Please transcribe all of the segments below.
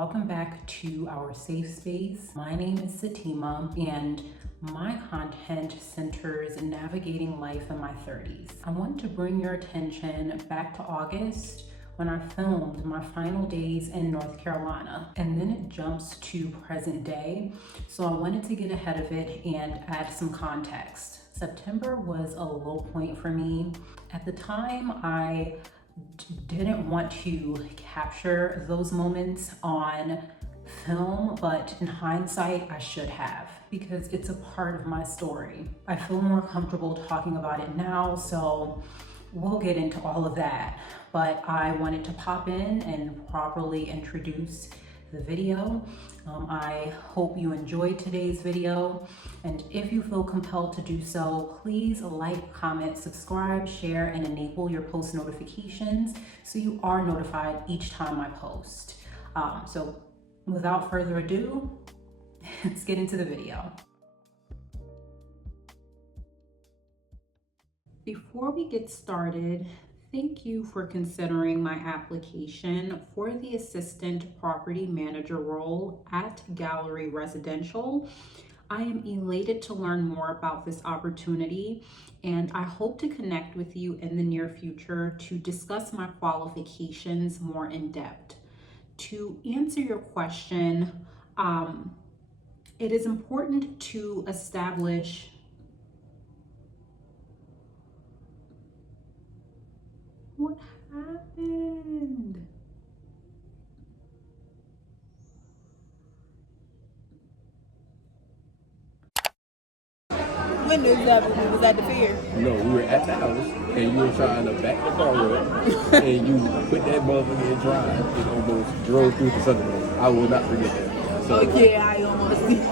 Welcome back to our safe space. My name is Satima and my content centers navigating life in my 30s. I want to bring your attention back to August when I filmed my final days in North Carolina, and then it jumps to present day. So I wanted to get ahead of it and add some context. September was a low point for me. At the time, I didn't want to capture those moments on film, but in hindsight, I should have, because it's a part of my story. I feel more comfortable talking about it now, so we'll get into all of that. But I wanted to pop in and properly introduce the video. I hope you enjoyed today's video, and if you feel compelled to do so, please like, comment, subscribe, share, and enable your post notifications so you are notified each time I post. So without further ado, let's get into the video. Before we get started, thank you for considering my application for the assistant property manager role at Gallery Residential. I am elated to learn more about this opportunity, and I hope to connect with you in the near future to discuss my qualifications more in depth. To answer your question, it is important to establish what happened. When was that? We was at the fair. No, we were at the house, and you were trying to back the car up, and you put that motherfucker in drive, and almost drove through the sunroof. I will not forget that. So, Oh yeah, I almost did.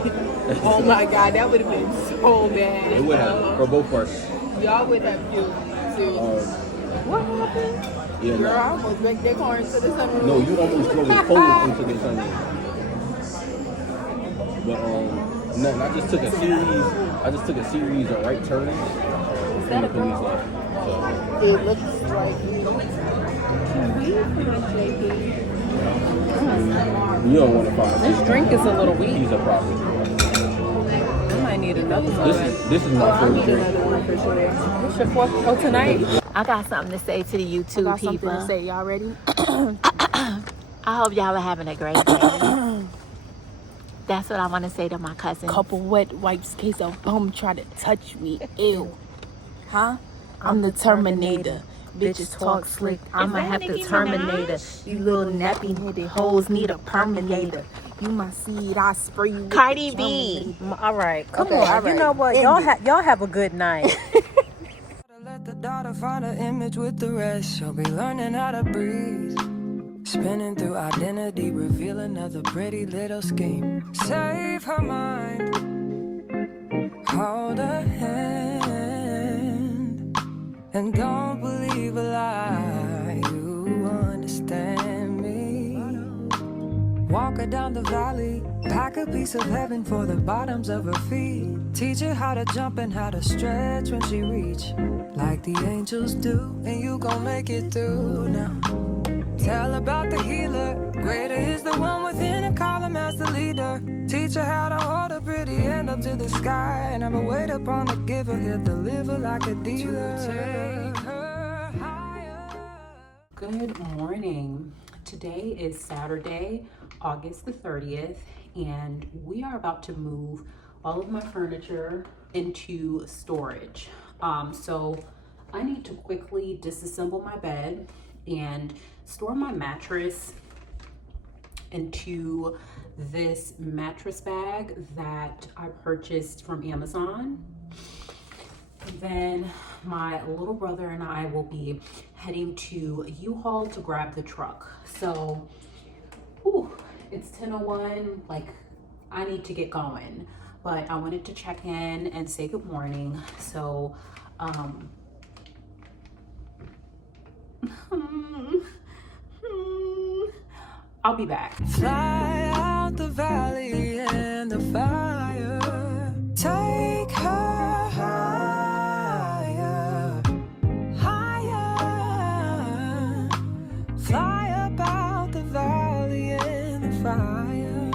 Oh my god, that would have been so bad. it would have, for both parties. Y'all would have killed too. What happened? Yeah, Girl, no. I almost wrecked that car into the sunroof. No, you almost drove it forward into the sunroof. But no, I just took a series of right turns. Is that a girl? So, It looks like you. Can we find JP? you don't want to find This drink is a little weak. He's a problem. I might need another one. This is my I favorite need drink. another one for sure. What's your fourth? Oh, tonight? I got something to say to the YouTube I got people. something to say. Y'all ready? I hope y'all are having a great day. That's what I want to say to my cousins. Couple wet wipes case of bum try to touch me. Ew. Huh? I'm the Terminator. Bitches talk slick. I'ma have to terminate. You little nappy headed hoes need a perminator. You my seed, I spray you with Cardi the B. All right, come Okay, on. all right. You know what? Y'all have a good night. Let the daughter find an image with the rest. She'll be learning how to breathe. Spinning through identity, reveal another pretty little scheme. Save her mind. Hold her hand. And don't believe a lie. You understand me. Walk her down the valley. Pack a piece of heaven for the bottoms of her feet. Teach her how to jump and how to stretch when she reach. Like the angels do. And you gon' make it through now. Tell about the healer. Greater is the one within and call him as the leader. Teach her how to hold a pretty hand up to the sky. And never wait upon the giver. He'll deliver like a dealer. Take her higher. Good morning. Today is Saturday, August the 30th, and we are about to move all of my furniture into storage. So I need to quickly disassemble my bed and store my mattress into this mattress bag that I purchased from Amazon. And then my little brother and I will be heading to U-Haul to grab the truck. So, it's 10:01, like I need to get going. But I wanted to check in and say good morning. So, I'll be back. Fly out the valley and the fire. Take her higher, higher. Fly up out the valley and the fire. higher.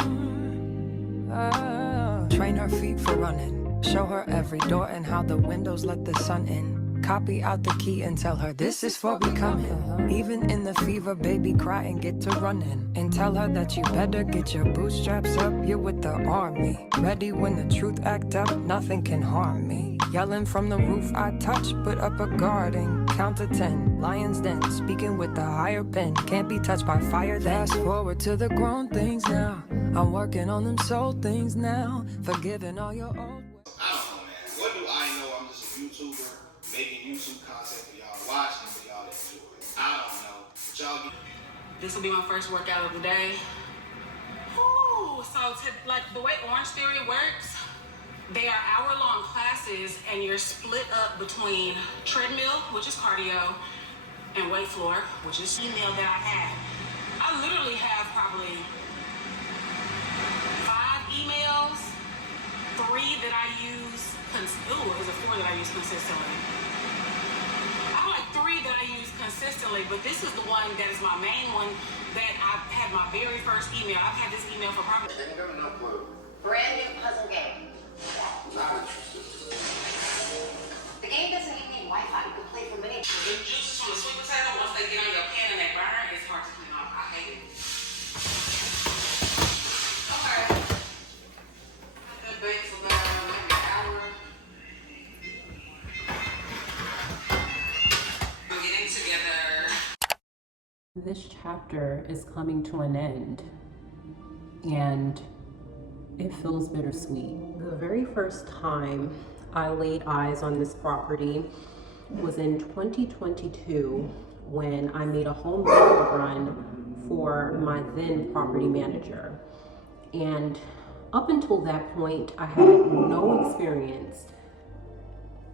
Train her feet for running. Show her every door and how the windows let the sun in. Copy out the key and tell her this is for becoming. Even in the fever, baby, cry and get to running. And tell her that you better get your bootstraps up. You're with the army. Ready when the truth act up, nothing can harm me. Yelling from the roof I touch, put up a guard and count to 10. Lions den, speaking with the higher pen. Can't be touched by fire then. Fast forward to the grown things now. I'm working on them soul things now. Forgiving all your old ways. I don't know, man. What do I know? I'm just a YouTuber making YouTube content for y'all to watch and for y'all to enjoy. I don't know. But y'all get. This will be my first workout of the day. Ooh, so like the way Orange Theory works, they are hour-long classes and you're split up between treadmill, which is cardio, and weight floor, which is email that I have. I literally have probably 5 emails, 3 that I use, is it 4 that I use consistently? I have like 3 that I use consistently, but this is the one that is my main one that I've had my very first email. I've had this email for probably... No clue. Brand new puzzle game. Not interested. The game doesn't even need Wi-Fi. You can play for minutes. The juices from the sweet potato, once they get on your pan and they burn, it's hard to clean off. I hate it. Okay. That bakes about maybe an hour. We're getting together. This chapter is coming to an end, and it feels bittersweet. The very first time I laid eyes on this property was in 2022 when I made a home build run for my then property manager. And up until that point, I had no experience.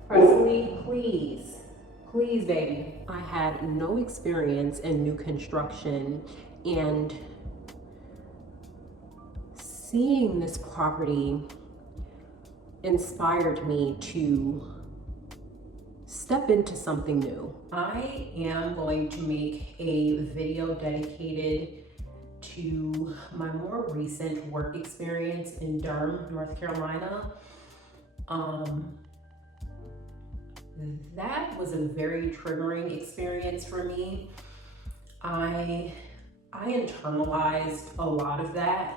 Presley, please, baby. I had no experience in new construction, and seeing this property inspired me to step into something new. I am going to make a video dedicated to my more recent work experience in Durham, North Carolina. That was a very triggering experience for me. I internalized a lot of that.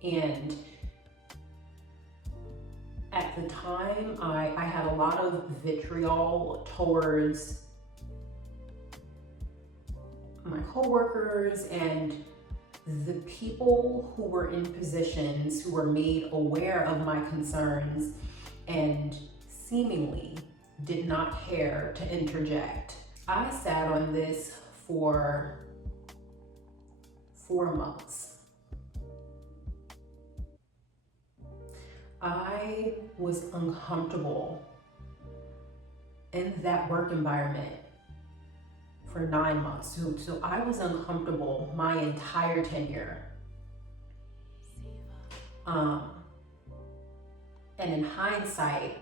And at the time, I had a lot of vitriol towards my coworkers and the people who were in positions who were made aware of my concerns and seemingly did not care to interject. I sat on this for 4 months. I was uncomfortable in that work environment for 9 months. So I was uncomfortable my entire tenure. And in hindsight,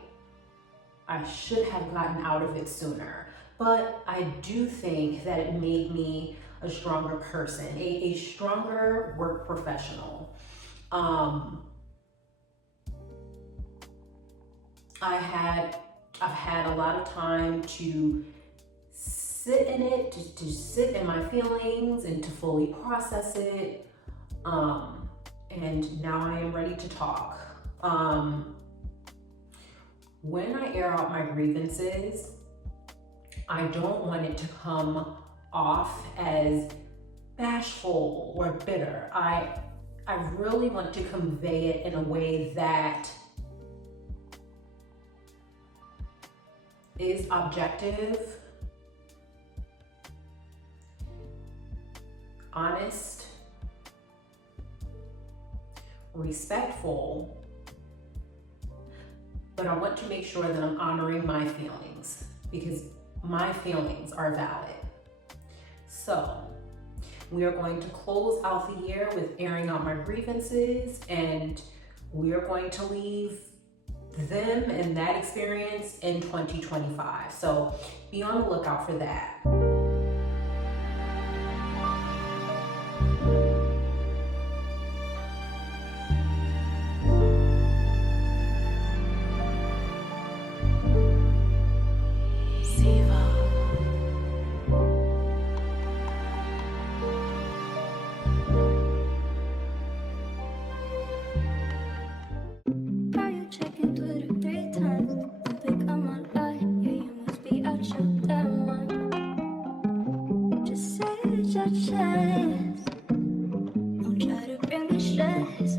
I should have gotten out of it sooner. But I do think that it made me a stronger person, a stronger work professional. I've had a lot of time to sit in it, to sit in my feelings and to fully process it. And now I am ready to talk. When I air out my grievances, I don't want it to come off as bashful or bitter. I really want to convey it in a way that is objective, honest, respectful, but I want to make sure that I'm honoring my feelings because my feelings are valid. So we are going to close out the year with airing out my grievances, and we are going to leave them and that experience in 2025. So be on the lookout for that. your chest. Don't try to bring me stress.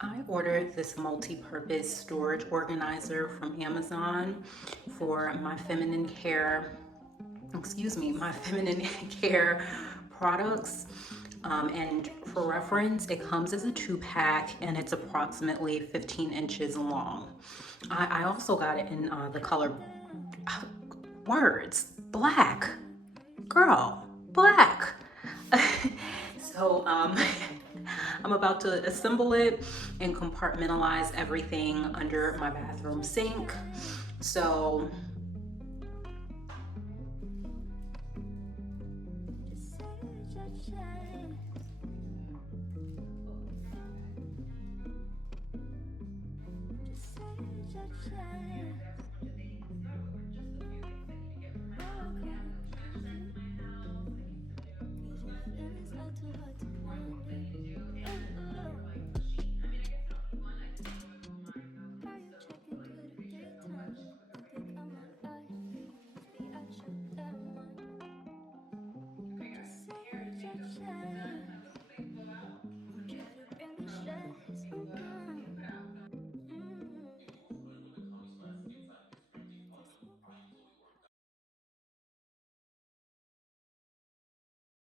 I ordered this multi-purpose storage organizer from Amazon for my feminine care products. And for reference, it comes as a 2-pack and it's approximately 15 inches long. I also got it in the color black. Girl, black. So I'm about to assemble it and compartmentalize everything under my bathroom sink. So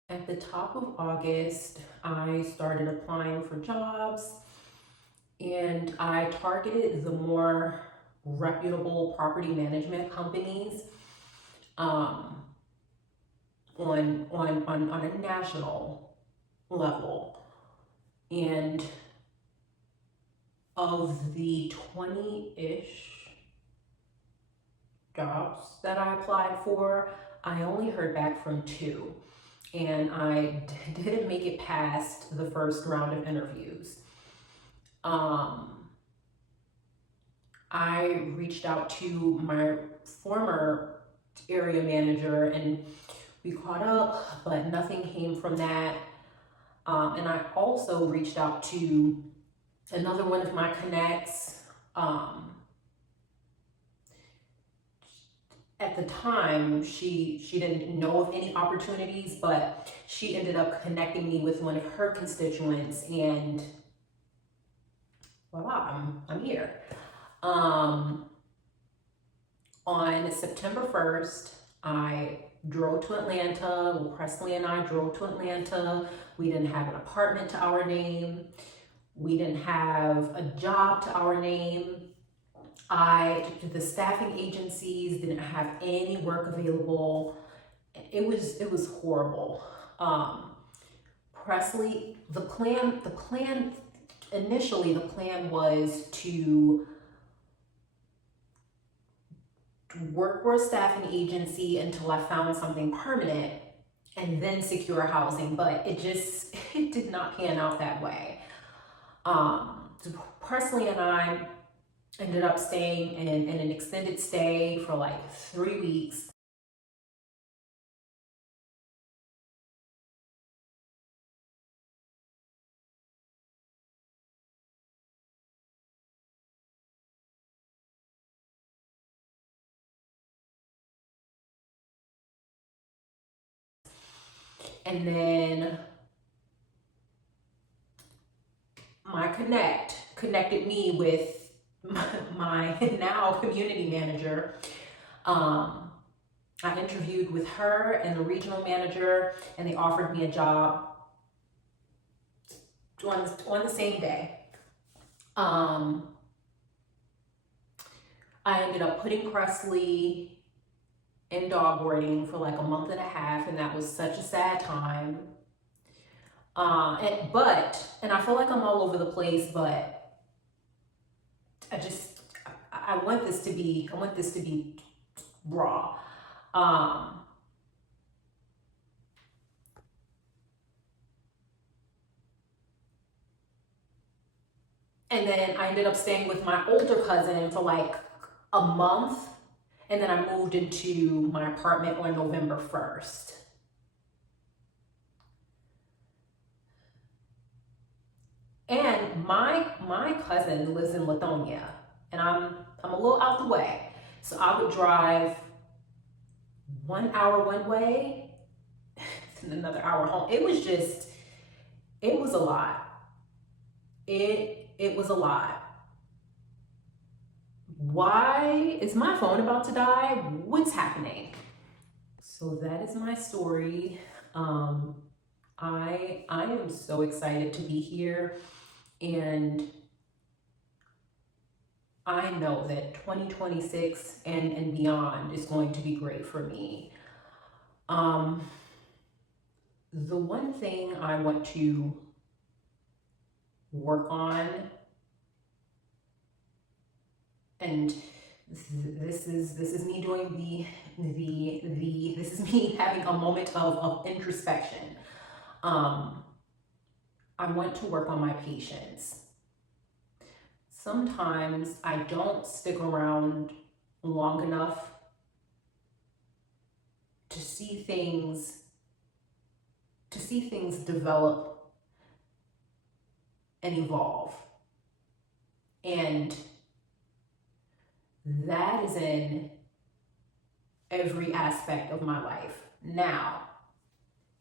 at the top of August, I started applying for jobs and I targeted the more reputable property management companies on a national level. And of the 20-ish jobs that I applied for, I only heard back from 2. And I didn't make it past the first round of interviews. I reached out to my former area manager and we caught up, but nothing came from that. And I also reached out to another one of my connects. At the time, she didn't know of any opportunities, but she ended up connecting me with one of her constituents, and voila, I'm here. On September 1st, I drove to Atlanta. Well, Presley and I drove to Atlanta. We didn't have an apartment to our name. We didn't have a job to our name. The staffing agencies didn't have any work available. It was horrible. Presley, initially the plan was to work for a staffing agency until I found something permanent and then secure housing, but it did not pan out that way. So Presley and I ended up staying in an extended stay for like 3 weeks. And then my connected me with my now community manager. I interviewed with her and the regional manager, and they offered me a job on the same day. I ended up putting Presley in dog boarding for like a month and a half, and that was such a sad time. And I feel like I'm all over the place, but I want this to be raw. And then I ended up staying with my older cousin for like a month, and then I moved into my apartment on November 1st. And my cousin lives in Lithonia, and I'm a little out the way. So I would drive 1 hour one way, and another hour home. It was a lot. It was a lot. Why is my phone about to die? What's happening? So that is my story. I am so excited to be here, and I know that 2026 and beyond is going to be great for me. The one thing I want to work on, and this is me doing this is me having a moment of introspection. I want to work on my patience. Sometimes I don't stick around long enough to see things develop and evolve. And that is in every aspect of my life. Now,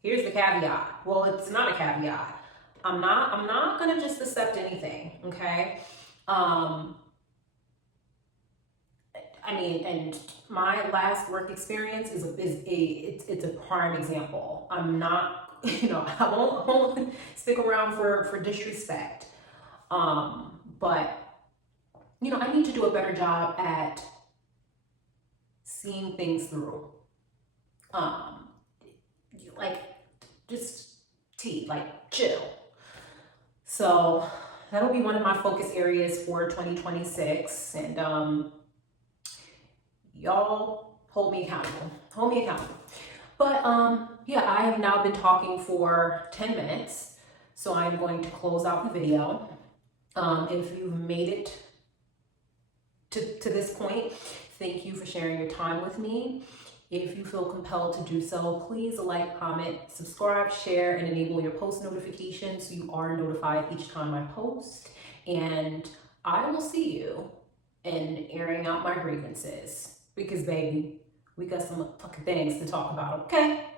here's the caveat. Well, it's not a caveat. I'm not gonna just accept anything, okay? I mean, and my last work experience it's a prime example. I'm not, I won't stick around for disrespect. But I need to do a better job at seeing things through. Chill. So that'll be one of my focus areas for 2026, and y'all hold me accountable. But yeah, I have now been talking for 10 minutes, so I'm going to close out the video. If you've made it to this point, thank you for sharing your time with me. If you feel compelled to do so, please like, comment, subscribe, share, and enable your post notifications so you are notified each time I post. And I will see you in airing out my grievances, because baby, we got some fucking things to talk about, okay?